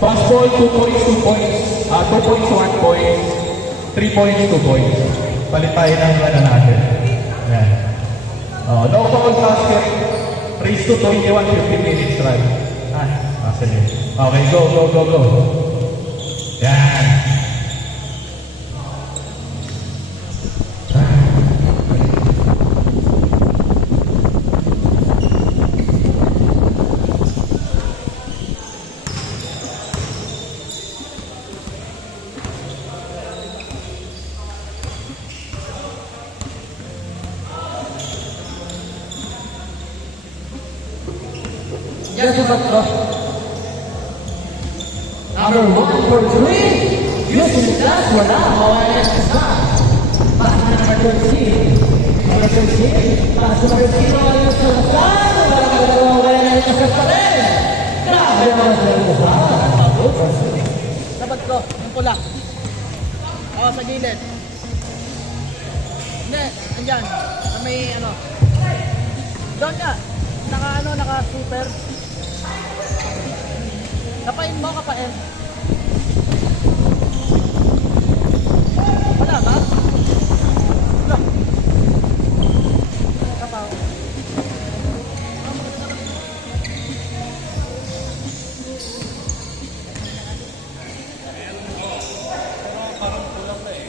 Fast ball, 2 points, 2 points. 2 points, 1 point. 3 points, 2 points. Palit tayo ng ano natin. Yan. No foul basket. Race to 21, 15 minutes run. Sige. Okay, go, go, go, go. Yan. Yes, number 1 for 3. Using the glass, wala. Hawaii at isa. Pass number 13. Number 13. Pass number 0. Ayun sa lasan. Wala ka na hawaii na isa pa rin. Grabe naman sa lasan. Dapat ko, yung pula. Oo, sa gilid. Hindi, andyan. Sa may ano. Doon ka. Naka-super. Kapain mo, kapain. Wala ba? Wala. Kapaw. Parang kulang na eh.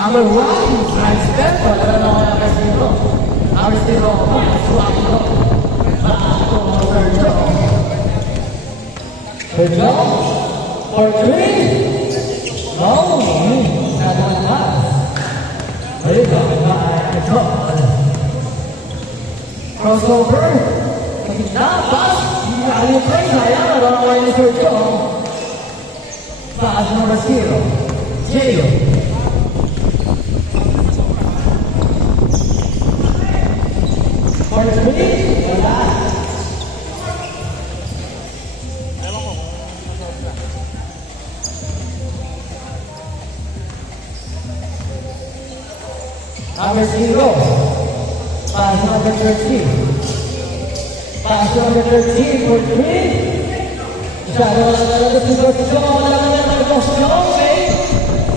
Number 1, side step, wala na mga kasino. Number 0, swapito. Bato, Sergio. Sergio, for 3. No, nadalas. Ayun ba, ito. Crossover. Maganda, pass. Hindi na ayun kayo, sayang. Nararaway ni Sergio. Pass number 0. Jayo. Number 0, pass number 13. Pass number 13 for 3. Masyado wala na lang si Coach Joe, wala na lang ang Coach Joe, okay?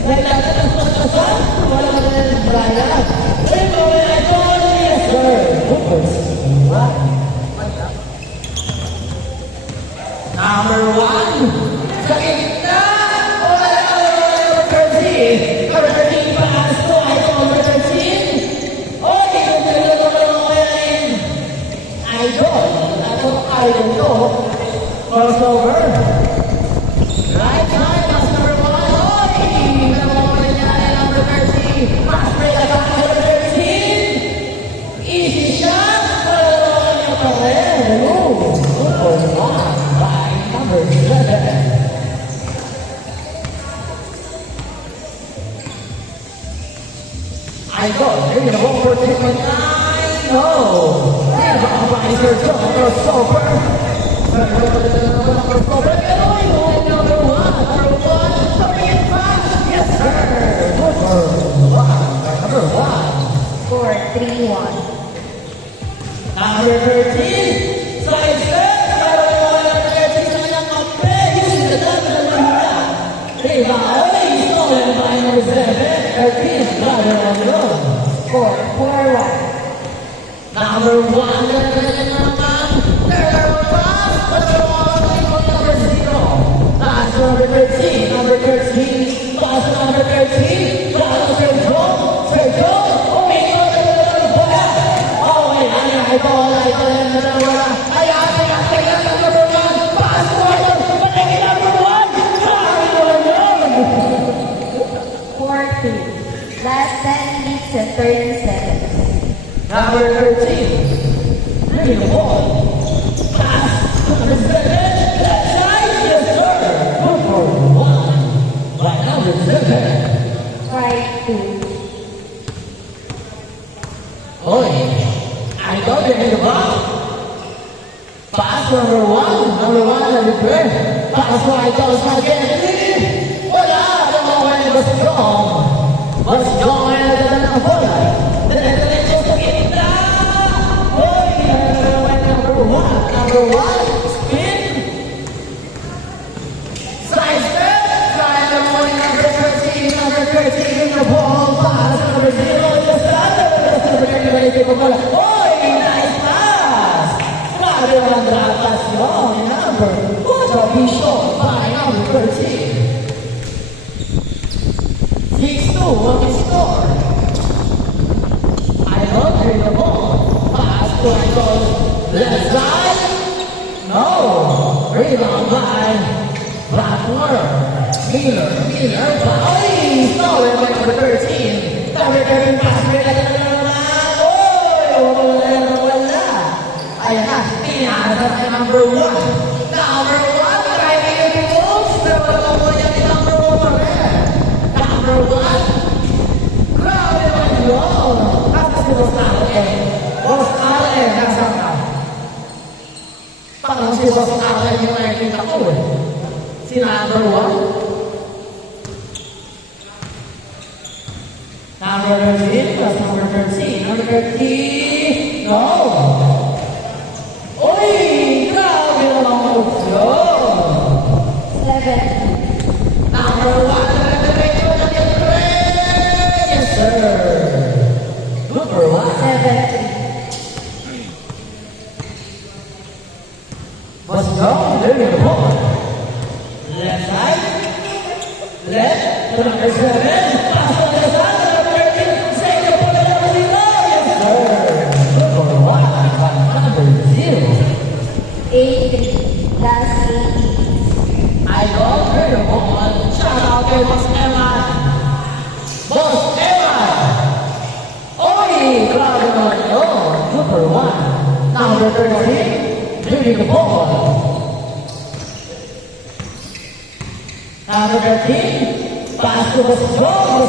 Naglalat ang pasasan, wala na lang ang Brian. Ito, yes sir. Number 1, sa gitna, wala na lang ang 13. Number 13 pass to number 13. Oh, ito na lang ang idol. Ako idol to. Crossover. Right side, pass number 1. Oh, naman niya number 13. Pass break at number 13. Easy shot. Wala naman niya pa rin. Good one by number 7. Idol, maybe the whole for 3.9. No. Here's a advisor, crossover. Crossover. Number 1. Coming in fast. Yes, sir. Good for 1. Number 1. 4-3-1. Number 13. Side step. Number 13 sa kanyang kape. Using the dot ng Manila. Rebound. Stolen by number 7. 13. Brother on the road. 4-4-1. Number 1, pass number 13, number 13, pass number 13, pass Sergio, oh my God, oh my God, ito, wala, ayan, number 1, pass number 4-2. Last 10 minutes and 30 seconds. Number 13, bring the ball. Pass, number 7, left side, yes sir. Good for 1 by number 7. 5-2. Oy, I got it in the block. Pass number 1, number 1 and the play. Pass right down again. Wala, don't know when it was strong. What's going on in the bola? Left side. No. Rebound by Blackmore. Miller. Stolen by number 13. Number 13 pass. Wala. Ayan na. Pinasa ay number 1. Number 1. Driving yung moves. Number 1. Grabe naman yun. Nasa si Boss Allen. Boss Allen. Nasa ka. Parang si Boss Allen yung nakikita ko eh. Si number 1. Number 13 plus number 13. Number 13. No. Uy! Grabe naman moves yun. 7. Number 1. Yes, sir. Number 1. 7. Let's go. There you go. Left side. Left. Number 7. Pass on the side. Number 13. Say the ball. Number 0. Yes, sir. Number 1. Number 0. 8-3. Last 8. I love her. Ball. Shout out kay Boss Eman. Boss Eman. Oy! Grabe naman yun. Number 1. Number 13. Bring the ball. Number 13. Pass to the strong.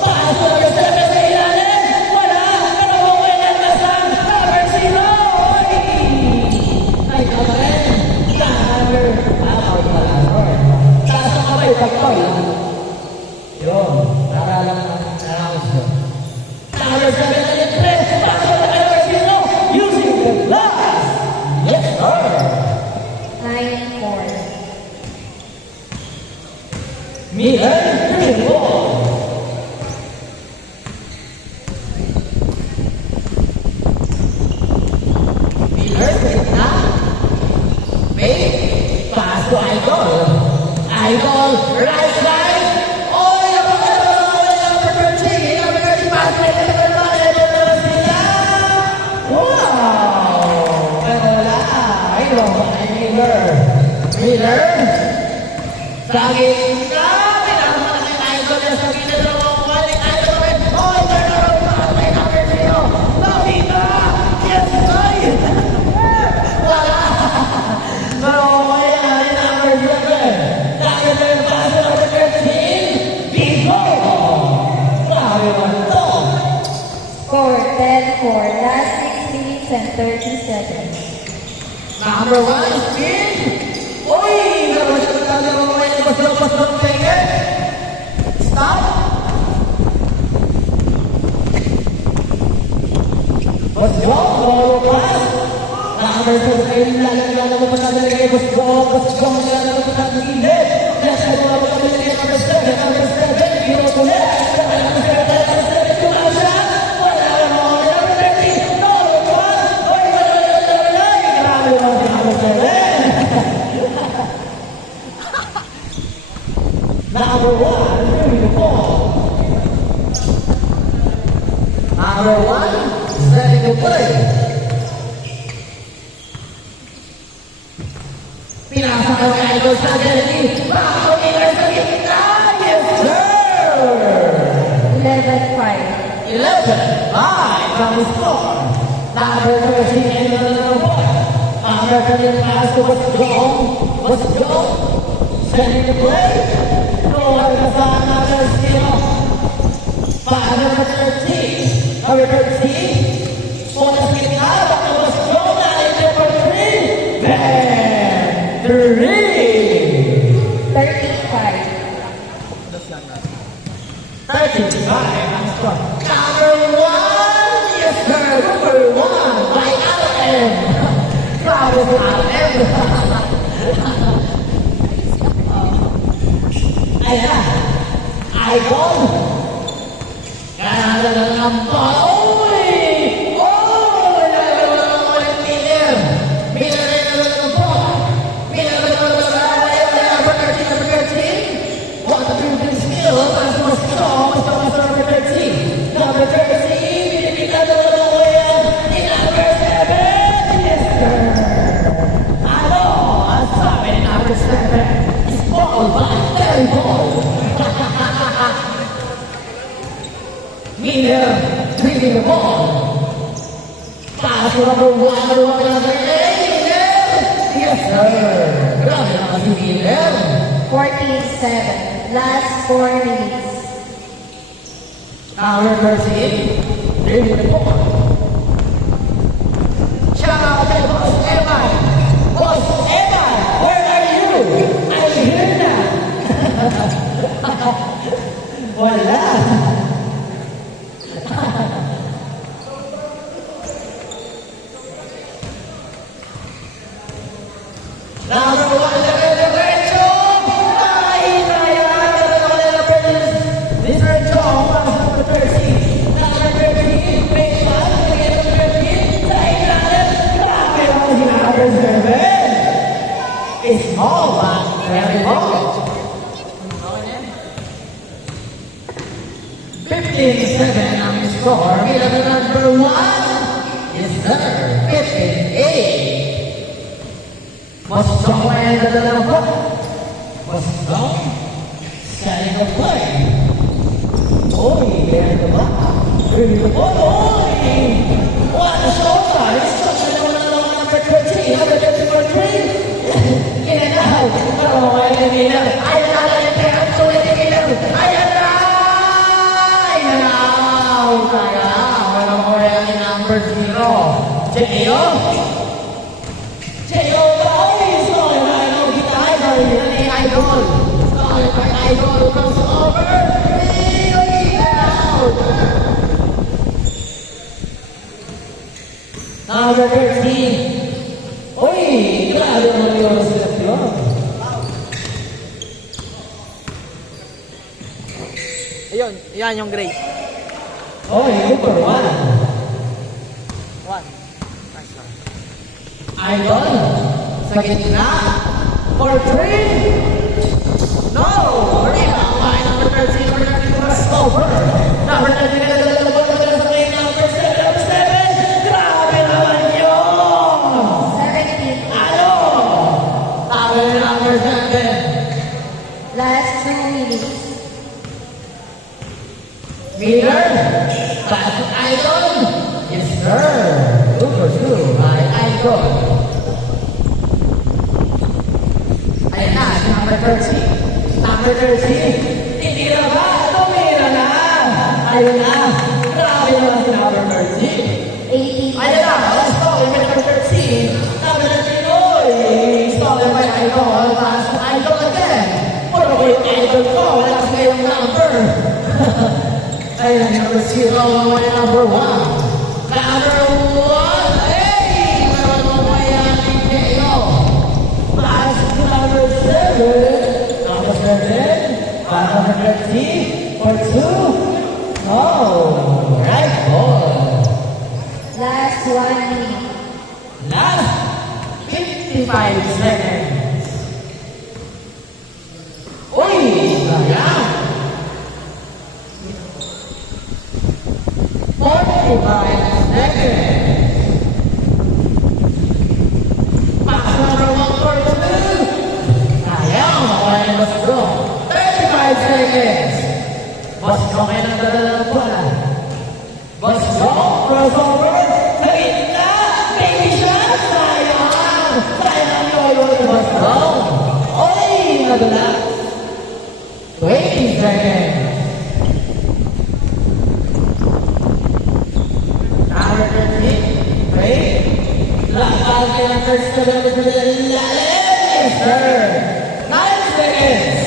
Pass to the seven sa ilalim. Wala. Dalawang winner na sa number 0. Oy! Ay, kamay. Number. Out pala. Taas ang kamay. Pagpag. Yun. Naralang na-announce yun. Number 7 and 3. Pass to the number 0. Using the glass. Yes, sir. 9-4. Miller, bring the ball. Miller, bring it up. Wait. Pass to Idol. Idol, right side. Oh, number 13. Number 13, pass to Idol. Wow. Wala. Idol, Miller. Miller. Saging ka. Score 10-4. Last 6 minutes and 30 seconds. Number 1 spin. Uy! Stop. What's wrong? Follow pass. Number 2 lalagyan mo pa sa dalagay. What's wrong? Lalagyan mo pa sa dalagay. Yes, I know what I'm going to get. Number 7. Number 7. Hero to left. Number 7. Tumasya. Wala mo. Number 13. No. Pass. Uy! Grabe mo si number 7. Number 1, bring the ball. Number 1, setting the play. Pinasa ko kay Idol sa Jeremy. Bago Miller sa gitna. Yes, sir! 11-5. 11. From the score. Number 13, and the ball. Number 13, pass to what's wrong? Setting the play. Roll the ball, number 0. Number 13. Number 13. For the spin out, was thrown out in number 3. Bang! 3. 35. 35. Number 1. Yes, sir. Number 1 by Allen. Travis Allen. Ayan. Idol. Kaya ng ball. Uy! Oh! Miller. Miller ng ball. Miller number 13. What a true skill. As was strong. Number 13. Number 13. Binibigyan ng way out. Number 7. Yes, receiving the ball. Pass to number 1, number 8. Yes, sir. Grabe naman si Miller. 14-7. Last 4 minutes. Number 13. Receiving the ball. Shout out to Boss Evan. Boss Evan, where are you? I'm here na. Wala. Number 1, Diretso. Ay, Mr. Chong, number 13. Number 13, big man. Number 13, sa ilalim. Grabe mo si number 7. Small man, very good. 15-7 ang score. Bilang number 1 is there. 15-8. Mustang ay dadala ko. Mustang. Setting the play. Oy, there the back. Really the ball. Oy! What a shot! It's such a number 13. Number 13. In and out. Oh, I didn't know. I didn't know. Number 0. Cheo. Cheo boys. Oh, I know kita idol. Ini idol. Oh, my idol comes over. Really out. Number 13. Uy, grabe naman yung reception. Ayun, yan yung gray. Uy, number 1. 1. Nice one. Idol, sa gitna, for 3. No! Rebound by number 13, number 13 was over. Number 13, number 7. Grabe naman yun! 17. Ano? Number 7. Last 2 minutes. Miller, pass to Idol. Yes, sir. 2 by Idol. Ayan na, si number 13. Number 13. Hindi na ba? Tumira na. Ayun na. Grabe naman si number 13. 18. Ayan na. Stolen by number 13. Number 13. Oy! Stolen by Idol. Pass to Idol again. Puro ko yung Idol ko. Wala sa kayong number. Ayun, number 0, number 1. Number 1, hey! Meron mo ba yan ni Teo? Pass to number 7. Number 7. Number 13. For 2. Oh, right ball. Last 1 minute. Last 55 seconds. Uy, sayang. 45 seconds. Pass number 1 for 2. Sayang, okay na mas go. 35 seconds. Boss go kayo ng dalalang bola. Boss go, crossover. Sa gitna, baby shot. Sayang. Sayang yung boss go. Oy, nadala. 20 seconds. Number 13, great. Lakal kayo ng first to the lalim, sir. 9 seconds.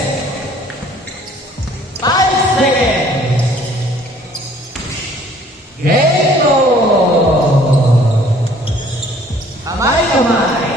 5 seconds. Game goal. Kamay-kamay.